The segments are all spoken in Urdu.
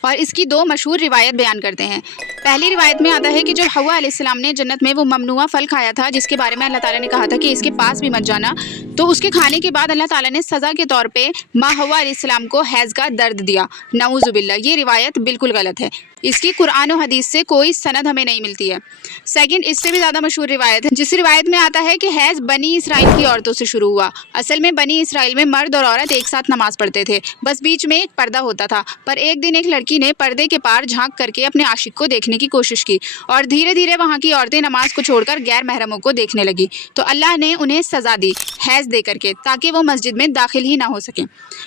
اور اس کی دو مشہور روایت بیان کرتے ہیں۔ پہلی روایت میں آتا ہے کہ جب حوا علیہ السلام نے جنت میں وہ ممنوعہ پھل کھایا تھا جس کے بارے میں اللہ تعالیٰ نے کہا تھا کہ اس کے پاس بھی مت جانا، تو اس کے کھانے کے بعد اللہ تعالیٰ نے سزا کے طور پہ ماں حوا علیہ السلام کو حیض کا درد دیا۔ نعوذ باللہ، یہ روایت بالکل غلط ہے، اس کی قرآن و حدیث سے کوئی سند ہمیں نہیں ملتی ہے۔ سیکنڈ، اس سے بھی زیادہ مشہور روایت ہے جس روایت میں آتا ہے کہ حیض بنی اسرائیل کی عورتوں سے شروع ہوا۔ اصل میں بنی اسرائیل میں مرد اور عورت ایک ساتھ نماز پڑھتے تھے، بس بیچ میں ایک پردہ ہوتا تھا۔ پر ایک دن ایک لڑکی نے پردے کے پار جھانک کر کے اپنے عاشق کو دیکھنے کی کوشش کی، اور دھیرے دھیرے وہاں کی عورتیں نماز کو چھوڑ کر غیر محرموں کو دیکھنے لگی، تو اللہ نے انہیں سزا دی حیض دے کر کے، تاکہ وہ مسجد میں داخل ہی نہ ہو سکیں۔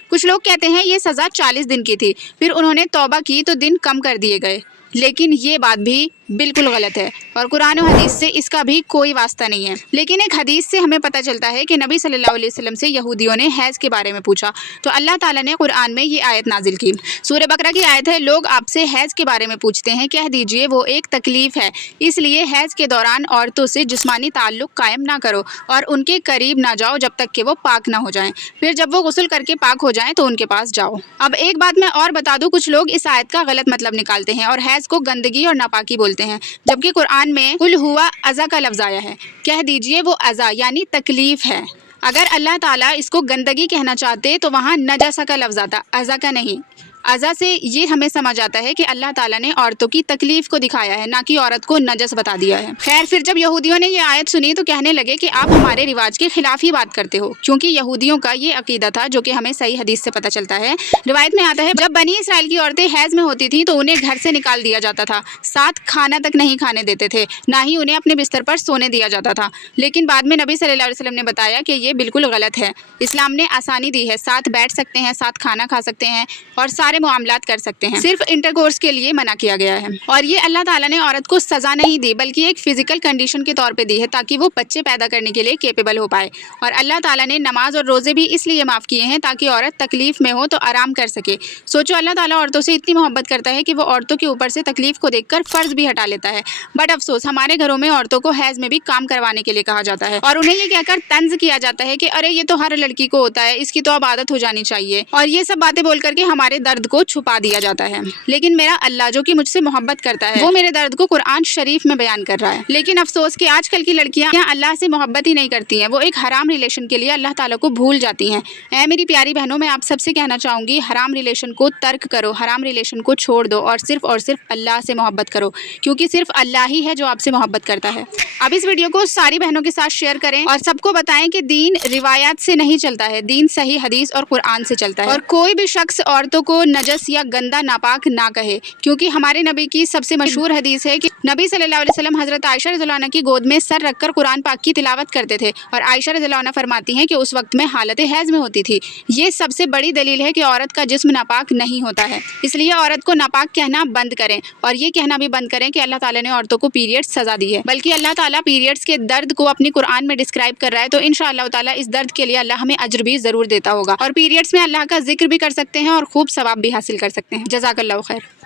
کچھ لوگ کہتے ہیں یہ سزا 40 دن کی تھی، پھر انہوں نے توبہ کی تو دن کم کر دیے گئے، لیکن یہ بات بھی بالکل غلط ہے، اور قرآن و حدیث سے اس کا بھی کوئی واسطہ نہیں ہے۔ لیکن ایک حدیث سے ہمیں پتہ چلتا ہے کہ نبی صلی اللہ علیہ وسلم سے یہودیوں نے حیض کے بارے میں پوچھا، تو اللہ تعالیٰ نے قرآن میں یہ آیت نازل کی۔ سورہ بقرہ کی آیت ہے، لوگ آپ سے حیض کے بارے میں پوچھتے ہیں، کہہ دیجئے وہ ایک تکلیف ہے، اس لیے حیض کے دوران عورتوں سے جسمانی تعلق قائم نہ کرو اور ان کے قریب نہ جاؤ جب تک کہ وہ پاک نہ ہو جائیں، پھر جب وہ غسل کر کے پاک ہو جائیں تو ان کے پاس جاؤ۔ اب ایک بات میں اور بتا دوں، کچھ لوگ اس آیت کا غلط مطلب نکالتے ہیں اور حیض کو گندگی اور ناپاکی بولتے ہیں، جبکہ قرآن میں قل ہوا اذی کا لفظ آیا ہے، کہہ دیجئے وہ اذی یعنی تکلیف ہے۔ اگر اللہ تعالیٰ اس کو گندگی کہنا چاہتے تو وہاں نجاسہ کا لفظ آتا، اذی کا نہیں۔ اذی سے یہ ہمیں سمجھ آتا ہے کہ اللہ تعالیٰ نے عورتوں کی تکلیف کو دکھایا ہے، نہ کہ عورت کو نجس بتا دیا ہے۔ خیر، پھر جب یہودیوں نے یہ آیت سنی تو کہنے لگے کہ آپ ہمارے رواج کے خلاف ہی بات کرتے ہو، کیونکہ یہودیوں کا یہ عقیدہ تھا جو کہ ہمیں صحیح حدیث سے پتہ چلتا ہے۔ روایت میں آتا ہے جب بنی اسرائیل کی عورتیں حیض میں ہوتی تھیں تو انہیں گھر سے نکال دیا جاتا تھا، ساتھ کھانا تک نہیں کھانے دیتے تھے، نہ ہی انہیں اپنے بستر پر سونے دیا جاتا تھا۔ لیکن بعد میں نبی صلی اللہ علیہ وسلم نے بتایا کہ یہ بالکل غلط ہے، اسلام نے آسانی دی ہے، ساتھ بیٹھ سکتے ہیں، ساتھ کھانا کھا سکتے ہیں اور سارے معاملات کر سکتے ہیں، صرف انٹرکورس کے لیے منع کیا گیا ہے۔ اور یہ اللہ تعالیٰ نے عورت کو سزا نہیں دی بلکہ ایک فزیکل کنڈیشن کے طور پہ دی ہے تاکہ وہ بچے پیدا کرنے کے لیے کیپیبل ہو پائے، اور اللہ تعالیٰ نے نماز اور روزے بھی اس لیے معاف کیے ہیں تاکہ عورت تکلیف میں ہو تو آرام کر سکے۔ سوچو، اللہ تعالیٰ عورتوں سے اتنی محبت کرتا ہے کہ وہ عورتوں کے اوپر سے تکلیف کو دیکھ کر فرض بھی ہٹا لیتا ہے، بٹ افسوس ہمارے گھروں میں عورتوں کو حیض میں بھی کام کروانے کے لیے کہا جاتا ہے، اور انہیں یہ کہہ کر طنز کیا جاتا ہے کہ ارے یہ تو ہر لڑکی کو ہوتا ہے، اس کی تو اب عادت ہو جانی چاہیے، اور یہ سب باتیں بول کر کے ہمارے درد کو چھپا دیا جاتا ہے۔ لیکن میرا اللہ جو کہ مجھ سے محبت کرتا ہے وہ میرے درد کو قرآن شریف میں بیان کر رہا ہے۔ لیکن افسوس کہ آج کل کی لڑکیاں اللہ سے محبت ہی نہیں کرتی ہیں، وہ ایک حرام ریلیشن کے لیے اللہ تعالیٰ کو بھول جاتی ہیں۔ اے میری پیاری بہنوں، میں آپ سب سے کہنا چاہوں گی، حرام ریلیشن کو ترک کرو، حرام ریلیشن کو چھوڑ دو اور صرف اللہ سے محبت کرو، کیونکہ صرف اللہ ہی ہے جو آپ سے محبت کرتا ہے۔ اب اس ویڈیو کو ساری بہنوں کے ساتھ شیئر کریں اور سب کو بتائیں کہ دین روایات سے نہیں چلتا ہے، دین صحیح حدیث اور قرآن سے چلتا ہے، اور کوئی بھی شخص عورتوں کو نجس یا گندا ناپاک نہ کہے، کیونکہ ہمارے نبی کی سب سے مشہور حدیث ہے کہ نبی صلی اللہ علیہ وسلم حضرت عائشہ رضی اللہ عنہ کی گود میں سر رکھ کر قرآن پاک کی تلاوت کرتے تھے، اور عائشہ رضی اللہ عنہ فرماتی ہیں کہ اس وقت میں حالت حیض میں ہوتی تھی۔ یہ سب سے بڑی دلیل ہے کہ عورت کا جسم ناپاک نہیں ہوتا ہے، اس لیے عورت کو ناپاک کہنا بند کریں، اور یہ کہنا بھی بند کریں کہ اللہ تعالیٰ نے عورتوں کو پیریڈ سزا دی ہے، بلکہ اللہ تعالیٰ پیریڈز کے درد کو اپنی قرآن میں ڈسکرائب کر رہا ہے، تو انشاءاللہ تعالیٰ اس درد کے لیے اللہ ہمیں اجر بھی ضرور دیتا ہوگا، اور پیریڈز میں اللہ کا ذکر بھی کر سکتے ہیں اور خوب ثواب بھی حاصل کر سکتے ہیں۔ جزاک اللہ خیر۔